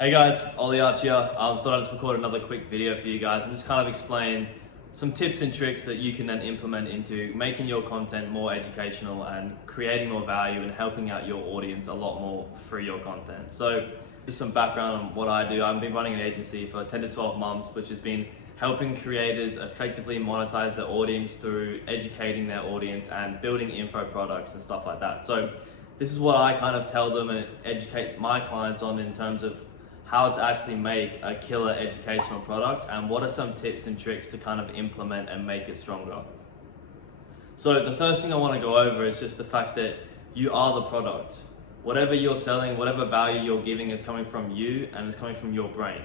Hey guys, Ollie Arch here. Thought I'd just record another quick video for you guys and just kind of explain some tips and tricks that you can then implement into making your content more educational and creating more value and helping out your audience a lot more through your content. So just some background on what I do. I've been running an agency for 10 to 12 months, which has been helping creators effectively monetize their audience through educating their audience and building info products and stuff like that. So this is what I kind of tell them and educate my clients on in terms of how to actually make a killer educational product and what are some tips and tricks to kind of implement and make it stronger. So the first thing I want to go over is just the fact that you are the product. Whatever you're selling, whatever value you're giving is coming from you and it's coming from your brain.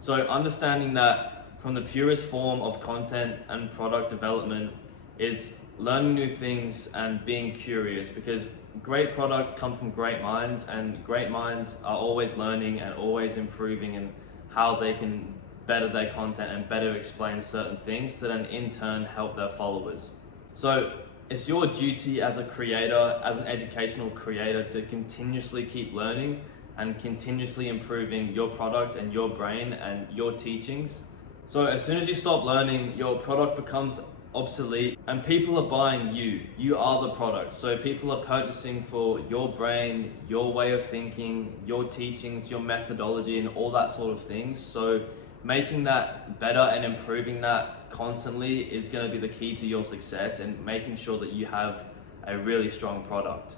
So understanding that from the purest form of content and product development is learning new things and being curious, because great product comes from great minds, and great minds are always learning and always improving in how they can better their content and better explain certain things to then in turn help their followers. So it's your duty as a creator, as an educational creator, to continuously keep learning and continuously improving your product and your brain and your teachings. So as soon as you stop learning, your product becomes obsolete and people are buying you. You are the product. So people are purchasing for your brain, your way of thinking, your teachings, your methodology and all that sort of things. So making that better and improving that constantly is going to be the key to your success and making sure that you have a really strong product.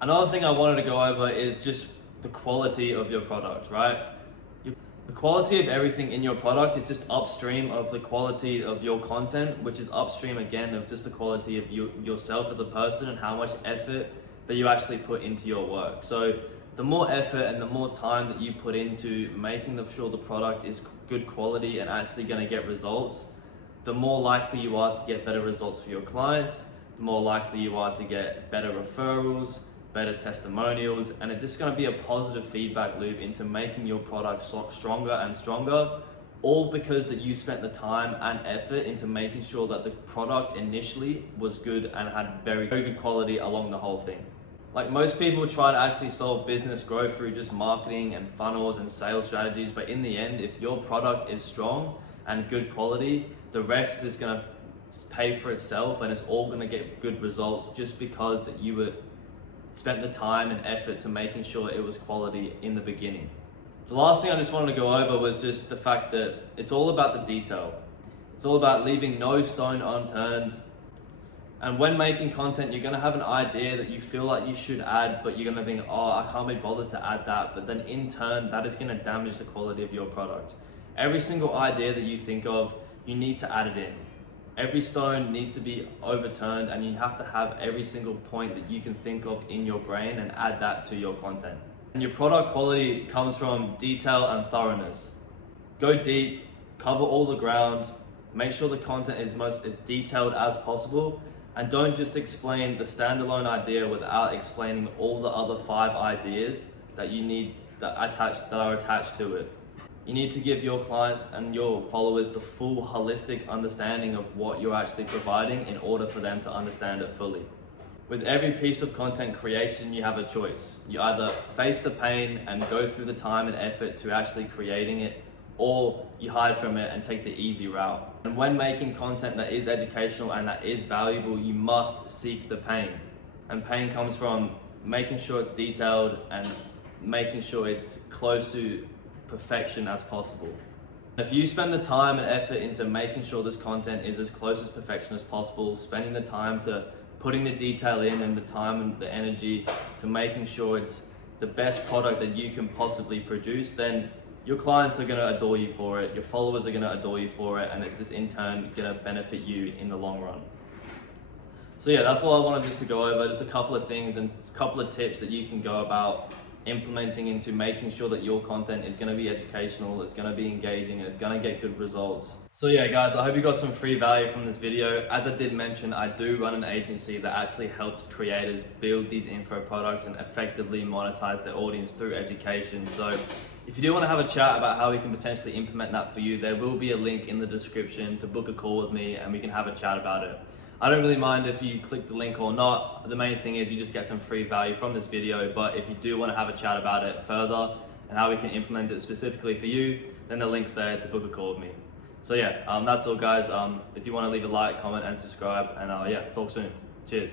Another thing I wanted to go over is just the quality of your product, right? The quality of everything in your product is just upstream of the quality of your content, which is upstream again of just the quality of yourself as a person and how much effort that you actually put into your work. So the more effort and the more time that you put into making sure the product is good quality and actually going to get results, the more likely you are to get better results for your clients, the more likely you are to get better referrals, better testimonials, and it's just going to be a positive feedback loop into making your product stronger and stronger, all because that you spent the time and effort into making sure that the product initially was good and had very, very good quality along the whole thing. Like most people try to actually solve business growth through just marketing and funnels and sales strategies, but in the end, if your product is strong and good quality, the rest is going to pay for itself and it's all going to get good results just because that you spent the time and effort to making sure it was quality in the beginning. The last thing I just wanted to go over was just the fact that it's all about the detail. It's all about leaving no stone unturned. And when making content, you're gonna have an idea that you feel like you should add, but you're gonna think, oh, I can't be bothered to add that. But then in turn, that is gonna damage the quality of your product. Every single idea that you think of, you need to add it in. Every stone needs to be overturned and you have to have every single point that you can think of in your brain and add that to your content. And your product quality comes from detail and thoroughness. Go deep, cover all the ground, make sure the content is as detailed as possible, and don't just explain the standalone idea without explaining all the other 5 ideas that you need that are attached to it. You need to give your clients and your followers the full holistic understanding of what you're actually providing in order for them to understand it fully. With every piece of content creation, you have a choice. You either face the pain and go through the time and effort to actually creating it, or you hide from it and take the easy route. And when making content that is educational and that is valuable, you must seek the pain. And pain comes from making sure it's detailed and making sure it's close to perfection as possible. If you spend the time and effort into making sure this content is as close as perfection as possible, spending the time to putting the detail in and the time and the energy to making sure it's the best product that you can possibly produce, then your clients are going to adore you for it, your followers are going to adore you for it, and it's just in turn going to benefit you in the long run. So yeah, that's all I wanted just to go over, just a couple of things and a couple of tips that you can go about implementing into making sure that your content is going to be educational, it's going to be engaging, and it's going to get good results. So yeah guys, I hope you got some free value from this video. As I did mention, I do run an agency that actually helps creators build these info products and effectively monetize their audience through education. So if you do want to have a chat about how we can potentially implement that for you, there will be a link in the description to book a call with me and we can have a chat about it. I don't really mind if you click the link or not. The main thing is you just get some free value from this video, but if you do want to have a chat about it further, and how we can implement it specifically for you, then the link's there to book a call with me. So yeah, that's all guys. If you want to leave a like, comment and subscribe, and yeah, talk soon. Cheers.